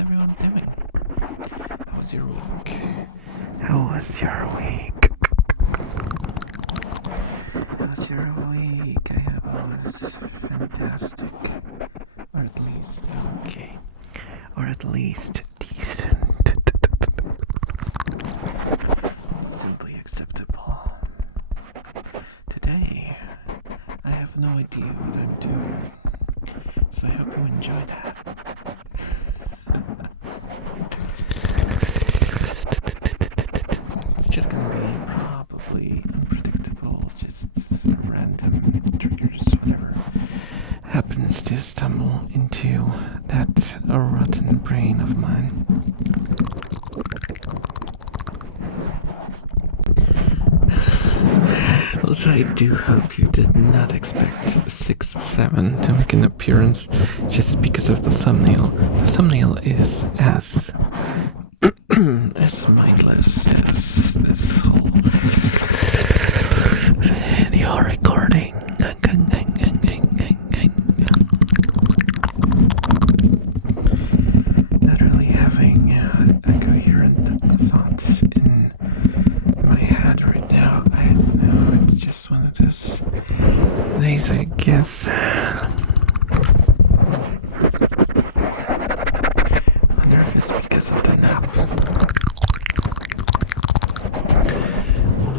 everyone doing? How was your week? How was your week? How was your week? I hope it was fantastic. Or at least okay. Or at least decent. Simply acceptable. Today, I have no idea what I'm doing. So I hope you enjoy that. It's just gonna be probably unpredictable, just random triggers, whatever happens to stumble into that rotten brain of mine. Also, I do hope you did not expect 6-7 to make an appearance just because of the thumbnail. The thumbnail is as as mindless as this whole video recording. Not really having coherent thoughts in my head right now. I know it's just one of those days, I guess. I wonder if it's because of the nap.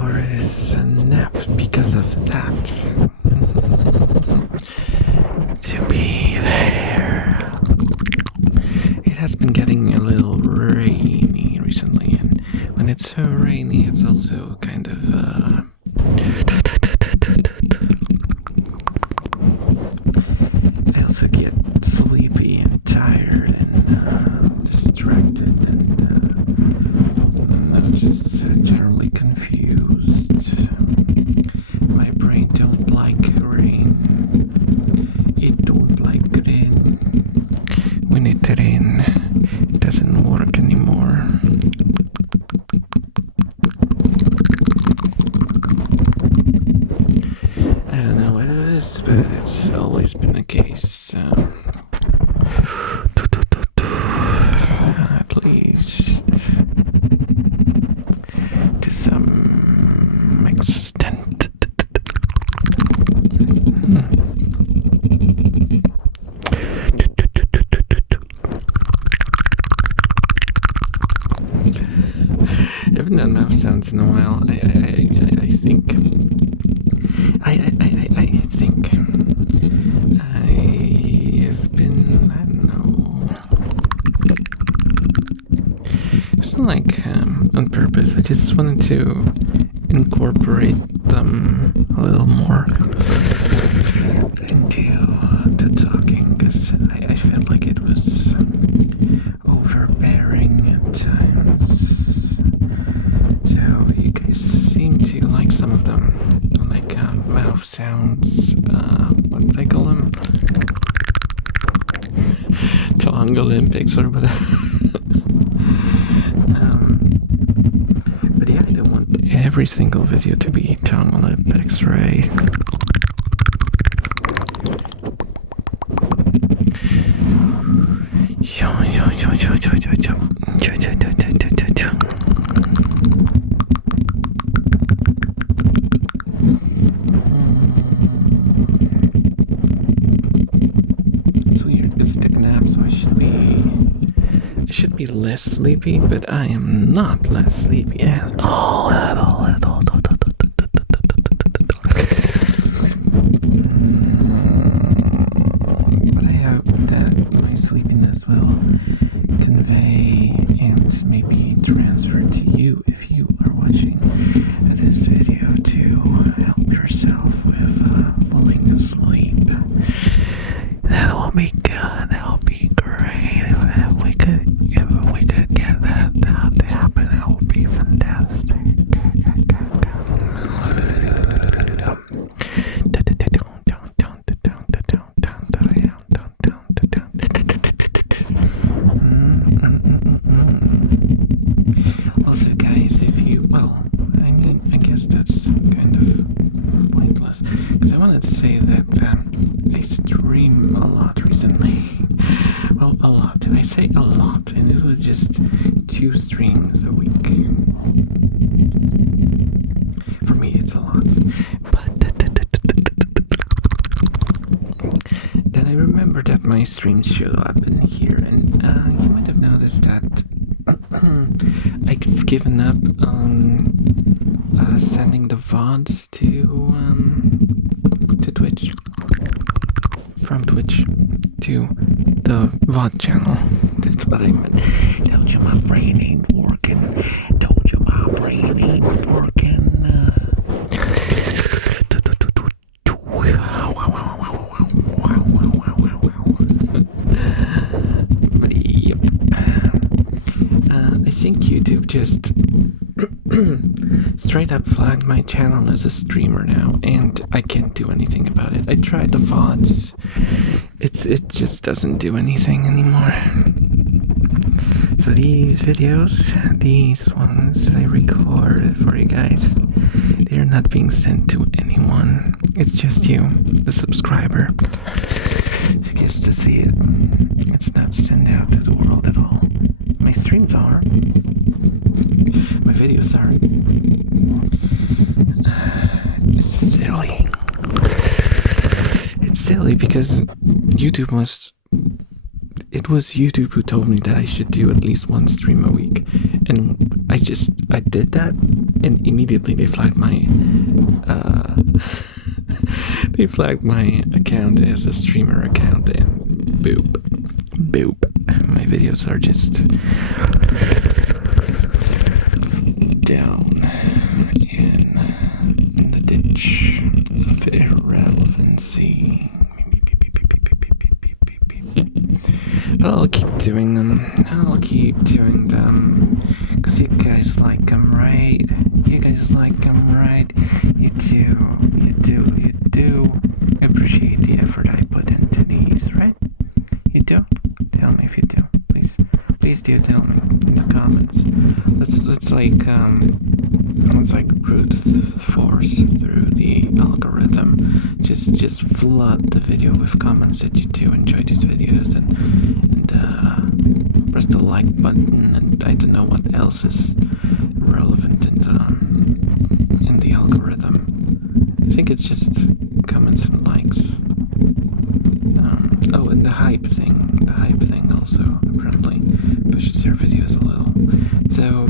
Or is a nap because of that? To be fair, it has been getting a little rainy recently, and when it's so rainy, it's also kind of I also get sleepy and tired and distracted and I'm just generally confused. My brain don't like rain. It don't like rain. When it rain, it doesn't work anymore. I don't know what it is, but it's always been the case. At least to some extent. I haven't done mouth sounds in a while. I think. I think I have been, I don't know. It's not like on purpose. I just wanted to incorporate them a little more into the talking, because I felt like it was overbearing at times. So you guys seem to like some of them, like mouth sounds, what do they call them? Tongue Olympics or whatever. But yeah, I don't want every single video to be tongue Olympics, right? It's weird because I took a nap, so I should be less sleepy, but I am not less sleepy at all. But I hope that my sleepiness will convey and maybe transfer to you if you are watching this video to help yourself with falling asleep. That will be good. That will be great. If we could get that to happen, that would be fantastic. Also, guys, I guess that's kind of pointless, because I wanted to say that I stream a lot recently. Well, a lot. I say a lot, and it was just 2 streams a week. For me, it's a lot. But then I remember that my streams show up in here, and you might have noticed that I've given up on sending the VODs to Twitch. From Twitch to the VOD channel. That's what I meant. Told you my brain ain't working. Told you my brain ain't working. Yep. I think YouTube just straight up flagged my channel as a streamer now, and I can't do anything about it. I tried the VODs. It just doesn't do anything anymore. So these videos, these ones that I recorded for you guys, they're not being sent to anyone. It's just you, the subscriber, who gets to see it. It's not sent out to the world at all. My streams are. My videos are. It's silly. It's silly because YouTube must. It was YouTube who told me that I should do at least 1 stream a week, and I did that, and immediately they flagged my they flagged my account as a streamer account, and boop, my videos are just down in the ditch of irrelevancy. I'll keep doing them. Cause you guys like them, right? You guys like them, right? You do. I appreciate the effort I put into these, right? You do? Tell me if you do. Please do tell me in the comments. Let's like brute force through the algorithm. Just flood the video with comments that you do enjoy these videos, and press the like button, and I don't know what else is relevant in the algorithm. I think it's just comments and likes. And the hype thing also apparently pushes their videos a little. So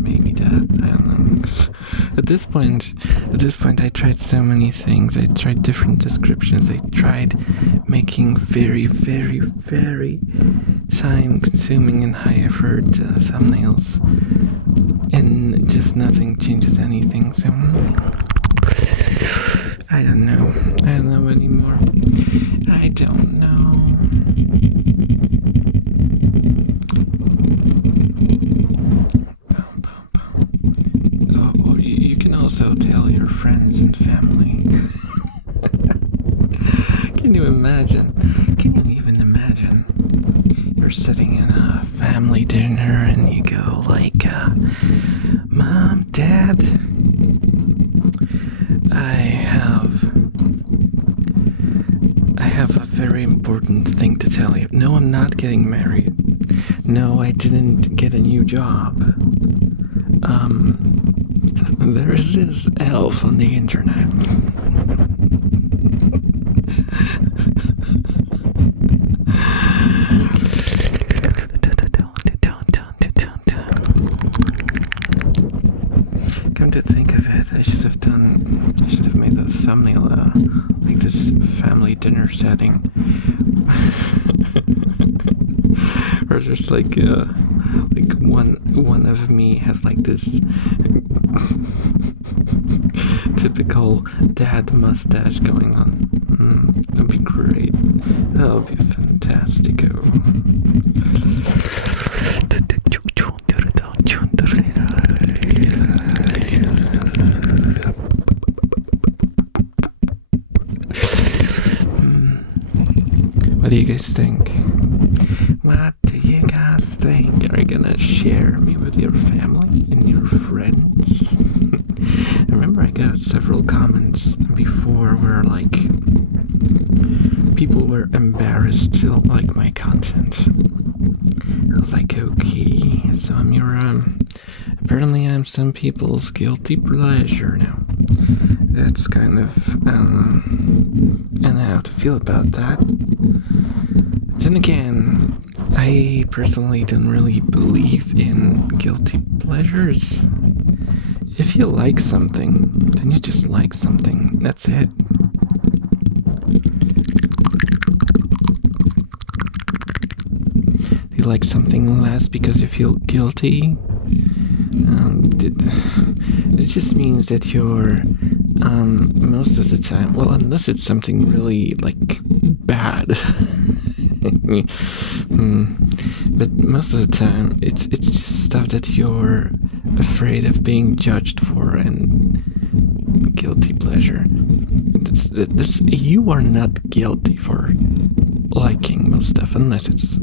maybe that, I don't know. At this point, I tried so many things. I tried different descriptions. I tried making very, very, very time-consuming and high-effort thumbnails, and just nothing changes anything. So I don't know anymore. I don't know. Oh, you can also tell your friends and family. Can you even imagine? You're sitting in a family dinner and you go like, Mom, Dad, I have a very important thing to tell you. No, I'm not getting married. No, I didn't get a new job. There is this elf on the internet. Come to think of it, I should have made the thumbnail like this family dinner setting. Or just like one of me has like this typical dad mustache going on. That'd be great. That'll be fantastico. What do you guys think? What do you guys think? Are you gonna share me with your family and your friends? I remember I got several comments before where like people were embarrassed to like my content. I was like, okay, so I'm your apparently I'm some people's guilty pleasure now. That's kind of I don't know how to feel about that. Then again, I personally don't really believe in guilty pleasures. If you like something, then you just like something. That's it. You like something less because you feel guilty. It just means that you're most of the time, well, unless it's something really like bad. But most of the time it's just stuff that you're afraid of being judged for, and guilty pleasure. This you are not guilty for liking most stuff unless it's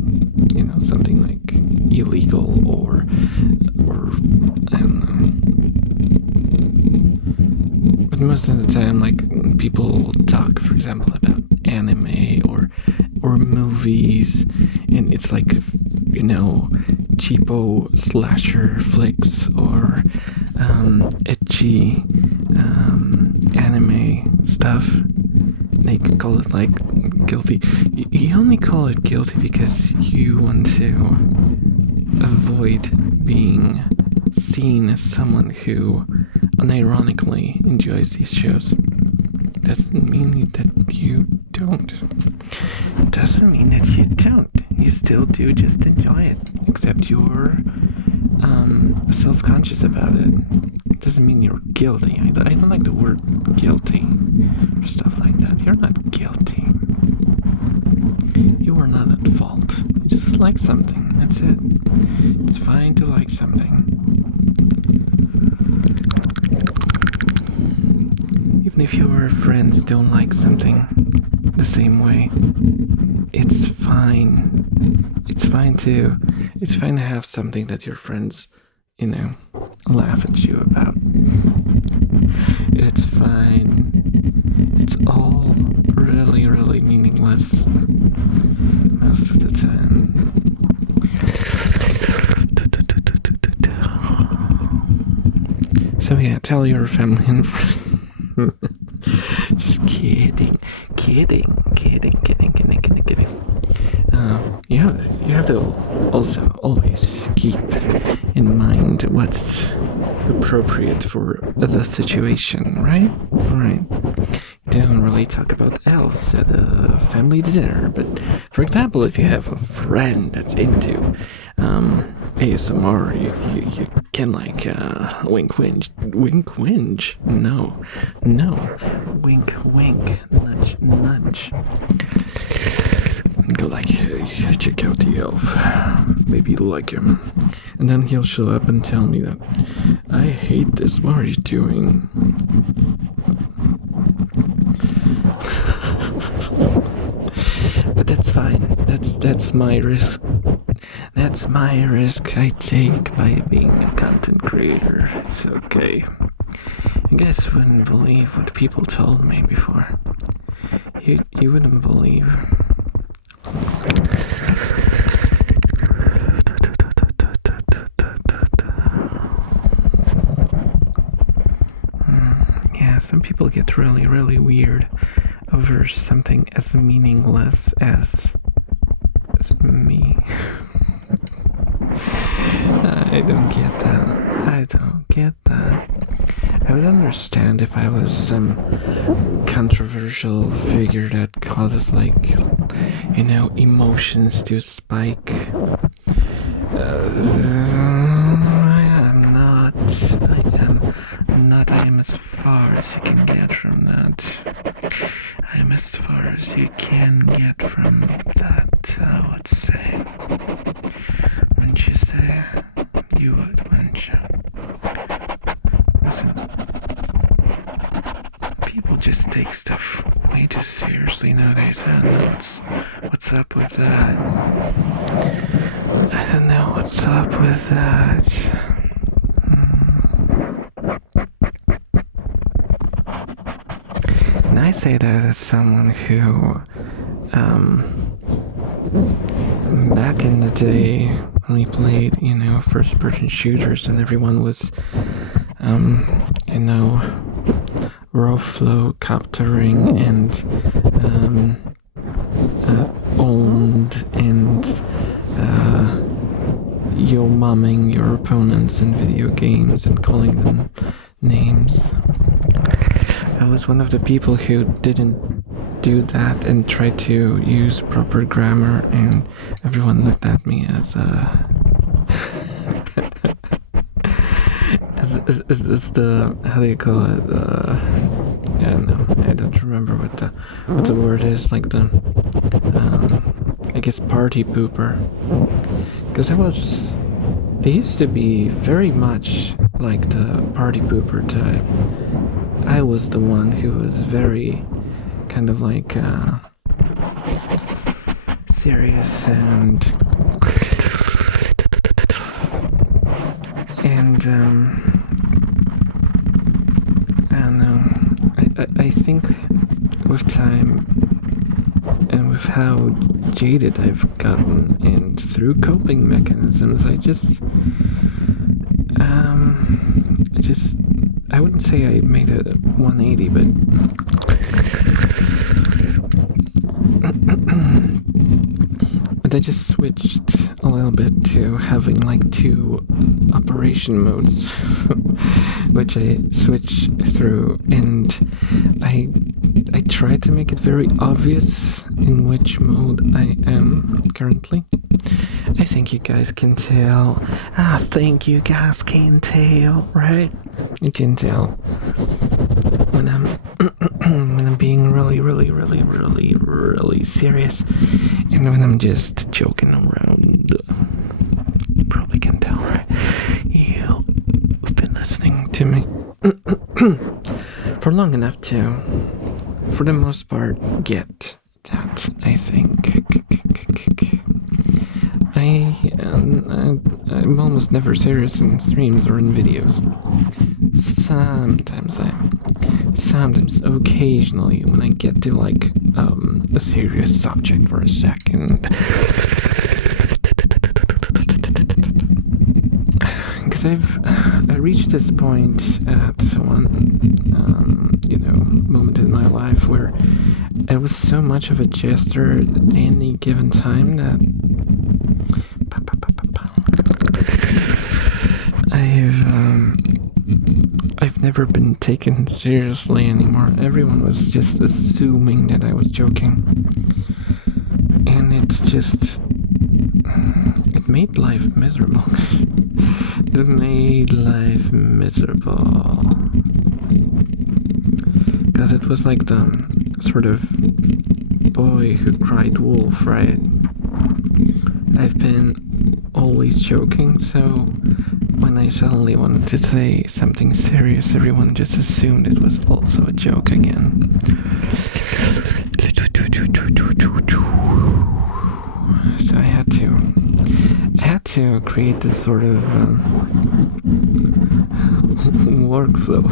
something like illegal or I don't know. But most of the time, like, people talk, for example, about anime or movies, and it's like, cheapo slasher flicks or etchy anime stuff. They call it like guilty. You only call it guilty because you want to avoid being seen as someone who unironically enjoys these shows. Doesn't mean that you don't. Doesn't mean that you don't. You still do just enjoy it. Except you're self-conscious about it. Doesn't mean you're guilty. I don't like the word guilty or stuff like that. You're not guilty. You are not at fault. You just like something. That's it. It's fine to like something. Even if your friends don't like something the same way, it's fine. It's fine to have something that your friends, laugh at you about. It's fine. It's all really, really meaningless most of the time. So yeah, tell your family and friends. Just kidding. You have to also always keep in mind what's appropriate for the situation, right? Right. You don't really talk about elves at a family dinner, but for example, if you have a friend that's into ASMR, you can like wink winch. No, wink, nudge. Go like, hey, check out the elf. Maybe you like him. And then he'll show up and tell me that, I hate this, what are you doing? But that's fine. That's my risk. That's my risk I take by being a content creator. It's okay. You guys wouldn't believe what people told me before. You wouldn't believe. Yeah, some people get really, really weird over something as meaningless as me. I don't get that. I would understand if I was some controversial figure that causes, like, emotions to spike. I am as far as you can get from that. I am as far as you can get from that, I would say. Wouldn't you say? You would, wouldn't you? Listen, people just take stuff way too seriously nowadays. I don't know what's up with that. I don't know what's up with that. And I say that as someone who back in the day when we played, first-person shooters and everyone was, raw flow capturing and owned and yo momming your opponents in video games and calling them names. I was one of the people who didn't do that and tried to use proper grammar, and everyone looked at me as as the, how do you call it? I don't remember what the word is, like the I guess party pooper. Because I used to be very much like the party pooper type. I was the one who was very kind of like serious and I don't know. I think with time and with how jaded I've gotten and through coping mechanisms, I wouldn't say I made a 180, but I just switched a little bit to having like 2 operation modes, which I switch through, and I try to make it very obvious in which mode I am currently. I think you guys can tell. I think you guys can tell, right? You can tell when I'm when I'm being really, really, really, really, really serious, and when I'm just joking around. You probably can tell, right? You've been listening to me for long enough to, for the most part, get that, I think. I'm almost never serious in streams or in videos. Sometimes, occasionally, when I get to like a serious subject for a second. Because I reached this point at one moment in my life where I was so much of a jester at any given time that I've never been taken seriously anymore. Everyone was just assuming that I was joking. And it made life miserable. It made life miserable. Because it was like the sort of boy who cried wolf, right? I've been always joking, so when I suddenly wanted to say something serious, everyone just assumed it was also a joke again. So I had to create this sort of workflow.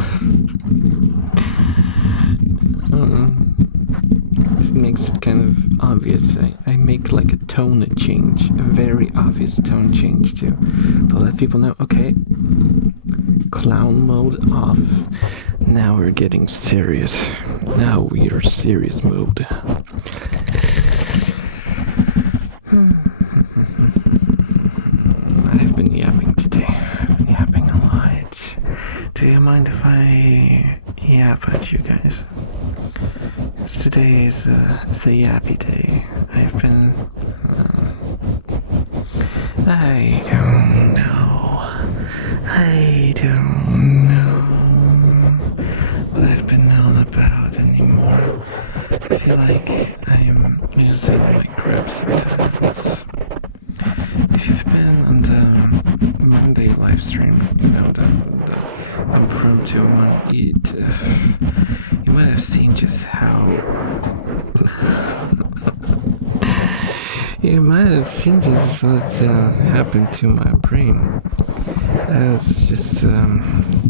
It makes it kind of obvious. I make like a tone change, a very obvious tone change to let people know, okay, clown mode off. Now we're getting serious. Now we are serious mode. I've been yapping today. I've been yapping a lot. Do you mind if I yap at you guys? Today is a yappy day. I've been... I don't know what I've been known about anymore. I feel like I'm using my crap sometimes. If you've been on the Monday livestream, the impromptu one, you might have seen just how what happened to my brain. It's just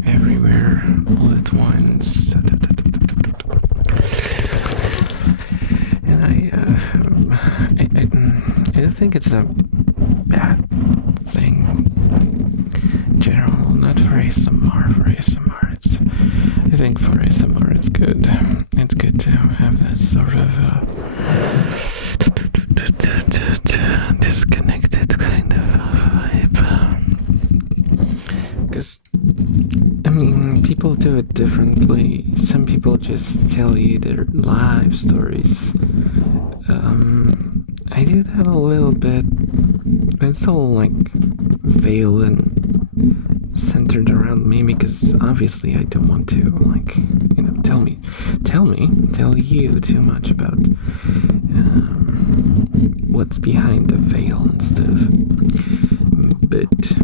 everywhere all at once. And I don't think it's a bad thing in general, not for ASMR. I think for ASMR it's good. It's good to have this sort of disconnected kind of vibe. Because, I mean, people do it differently. Some people just tell you their life stories. I do that a little bit, but it's all like veiled and centered around me because obviously I don't want to, like, you know, tell you too much about what's behind the veil and stuff. But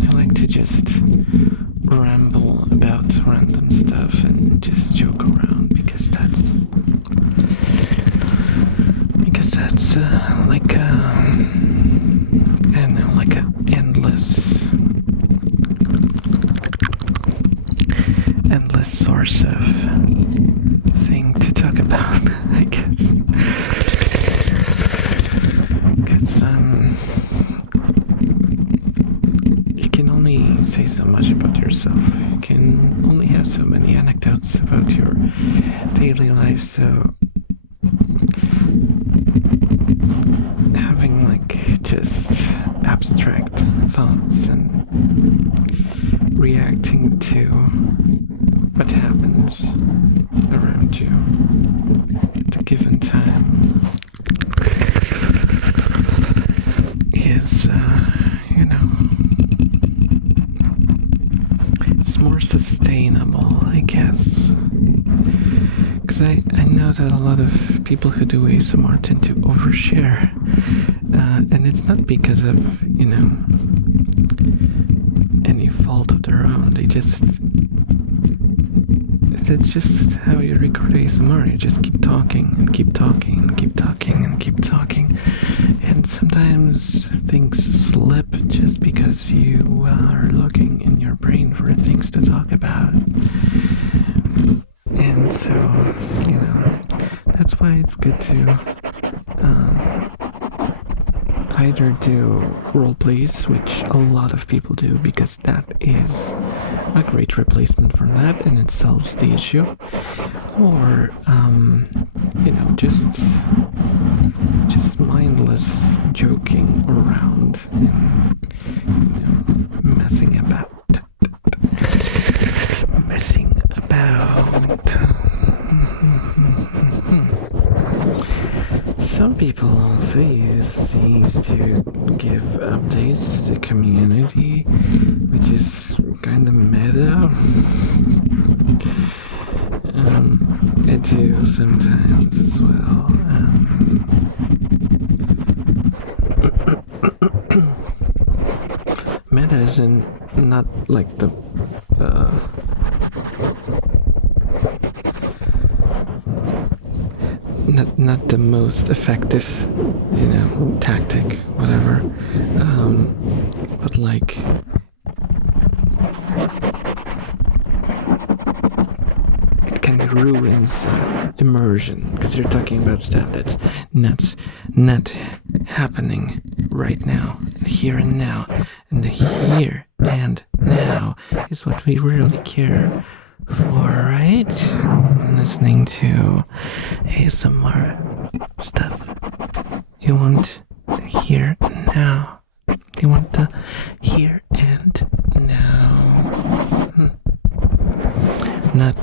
I like to just ramble about random stuff and just joke around because that's like I don't know, like a endless source of thing to talk about, I guess. Because you can only say so much about yourself. You can only have so many anecdotes about your daily life, so having like just abstract thoughts and reacting to what happens around you at a given time is, you know, it's more sustainable, I guess. Because I know that a lot of people who do ASMR tend to overshare, and it's not because of, you know, any fault of their own. It's just how you record ASMR. You just keep talking and keep talking and keep talking and keep talking, and sometimes things slip just because you are looking in your brain for things to talk about. And so, you know, that's why it's good to either do role plays, which a lot of people do, because that is a great replacement for that and it solves the issue, or you know, just mindless joking around and, you know, messing about. Some people also use these to give updates to the community, which is kind of meta. I do sometimes as well. Meta isn't not like the not the most effective, you know, tactic, whatever. But like, it kind of ruins immersion because you're talking about stuff that's not happening right now, here and now, and the here and now is what we really care for, right? Listening to ASMR stuff. You want the here and now. You want the here and now. Not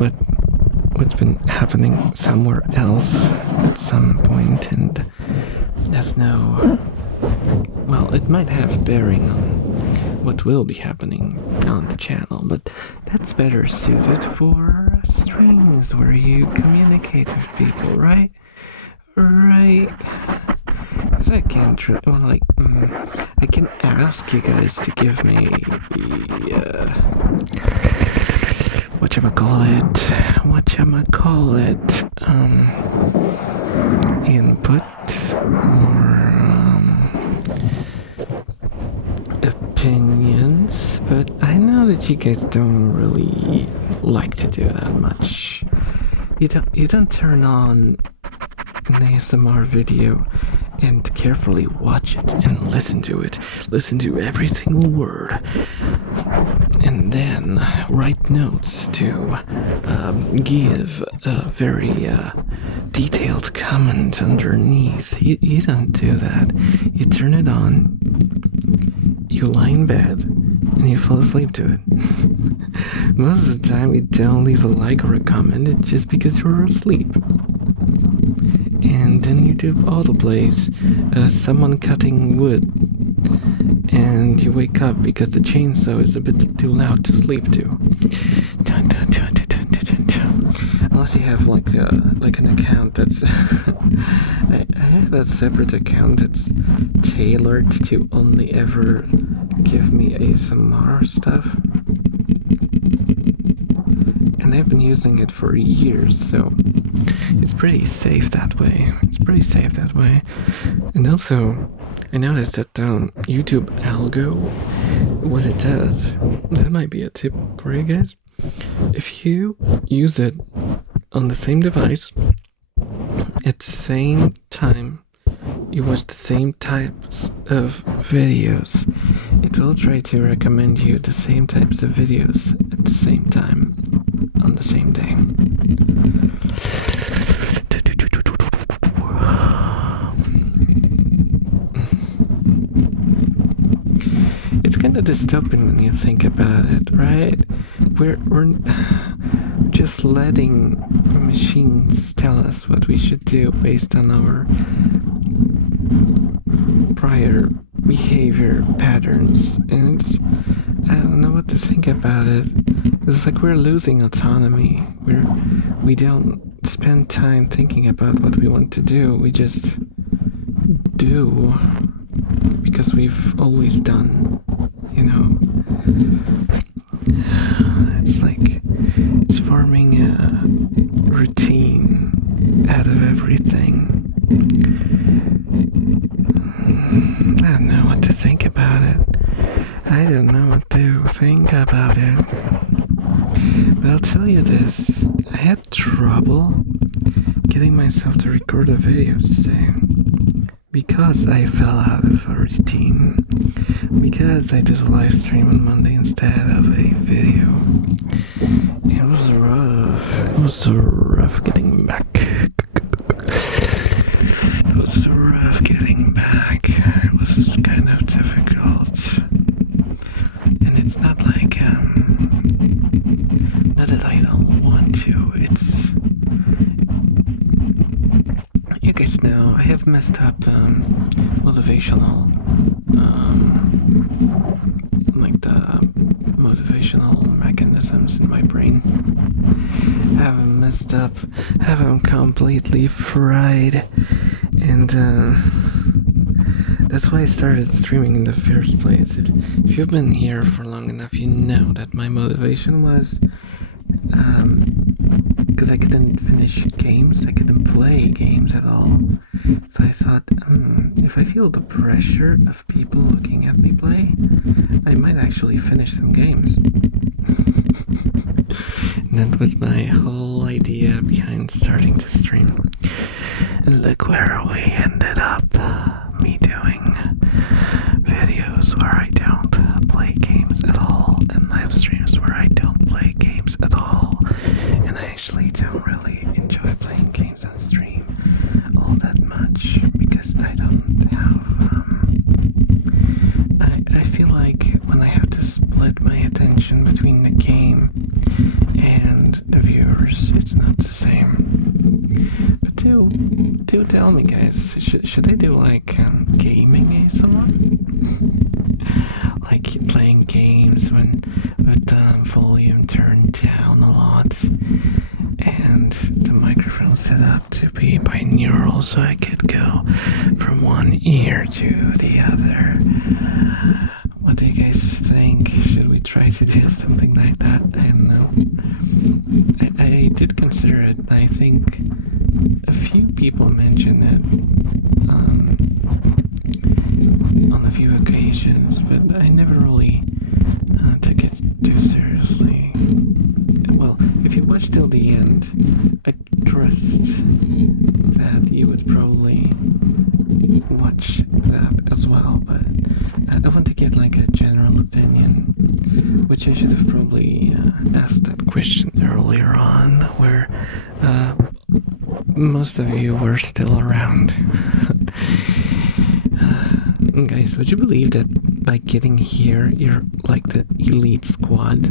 what's been happening somewhere else at some point, and there's no, well, it might have bearing on what will be happening on the channel, but that's better suited for streams where you communicate with people, right? Right? Because I can't, I can ask you guys to give me whatchamacallit, input, or opinions, but I know that you guys don't really like to do that much. You don't turn on an ASMR video and carefully watch it and listen to it. Listen to every single word. And then write notes to give a very detailed comment underneath. You don't do that. You turn it on, you lie in bed, and you fall asleep to it. Most of the time, you don't leave a like or a comment, it's just because you're asleep. And then you do autoplays, someone cutting wood, and you wake up because the chainsaw is a bit too loud to sleep to. Dun, dun, dun, dun, dun, dun, dun. Unless you have like an account that's I have a separate account that's tailored to only ever give me ASMR stuff, and I've been using it for years, so it's pretty safe that way. And also, I noticed that YouTube algo, what it does, that might be a tip for you guys. If you use it on the same device at the same time, you watch the same types of videos, it will try to recommend you the same types of videos at the same time on the same day. It's kind of dystopian when you think about it, right? We're just letting machines tell us what we should do based on our prior behavior patterns, and I don't know what to think about it. It's like we're losing autonomy. We don't spend time thinking about what we want to do. We just do because we've always done, you know. It's like it's forming a routine out of everything. I don't know what to think about it. But I'll tell you this, I had trouble getting myself to record the videos today because I fell out of a routine, because I did a live stream on Monday instead of a video. It was rough getting back. It was kind of difficult. And it's not like, not that I don't want to, it's, you guys know, I have messed up, motivational, like the motivational mechanisms in my brain. I have them messed up, have them completely fried, and, that's why I started streaming in the first place. If you've been here for long enough, you know that my motivation was because I couldn't finish games, I couldn't play games at all. So I thought, if I feel the pressure of people looking at me play, I might actually finish some games. And that was my whole idea behind starting to stream. And look where we ended up. Me doing videos where I don't play games at all, and live streams where I don't play games at all. And I actually don't really enjoy playing games on stream all that much because I don't have, I feel like when I have to split my attention between the game and the viewers, it's not the same. But do tell me, guys, should I do like gaming ASMR? Like playing games with the volume turned down a lot and the microphone set up to be binaural so I could go from one ear to the other. What do you guys think? Should we try to do something like that? I don't know. I did consider it. I think a few people mentioned it on a few occasions, but I never the end, I trust that you would probably watch that as well, but I want to get like a general opinion, which I should have probably asked that question earlier on, where most of you were still around. Guys, would you believe that by getting here, you're like the elite squad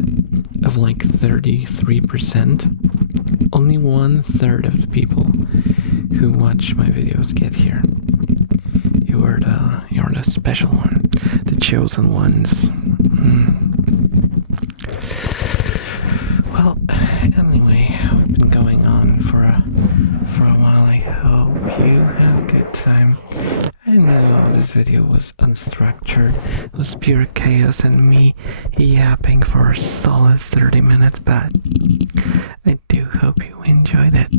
of like 33%? Only 1/3 of the people who watch my videos get here. You're the special one, the chosen ones. Well, anyway, we've been going on for a while. I hope you had a good time. I know this video was unstructured. It was pure chaos and me yapping for a solid 30 minutes, but I do hope you enjoyed it.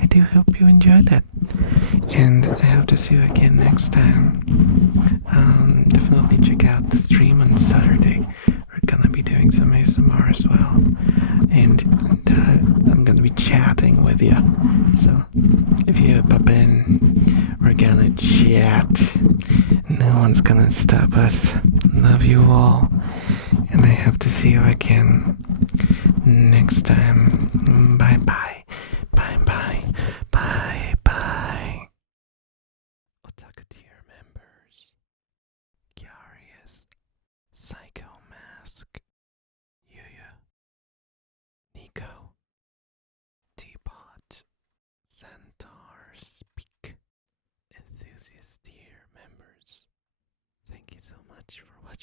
I do hope you enjoyed it. And I hope to see you again next time. Definitely check out the stream on Saturday. We're gonna be doing some ASMR as well. And I'm gonna be chatting with you. So if you pop in, we're gonna chat. No one's gonna stop us. Love you all. And I hope to see you again next time. Bye bye. Bye bye. Bye bye. Otakuteer members. Curious. Psycho Mask. Yuya. Nico. Teapot. Centaur Speak. Enthusiast tier members. Thank you so much for watching.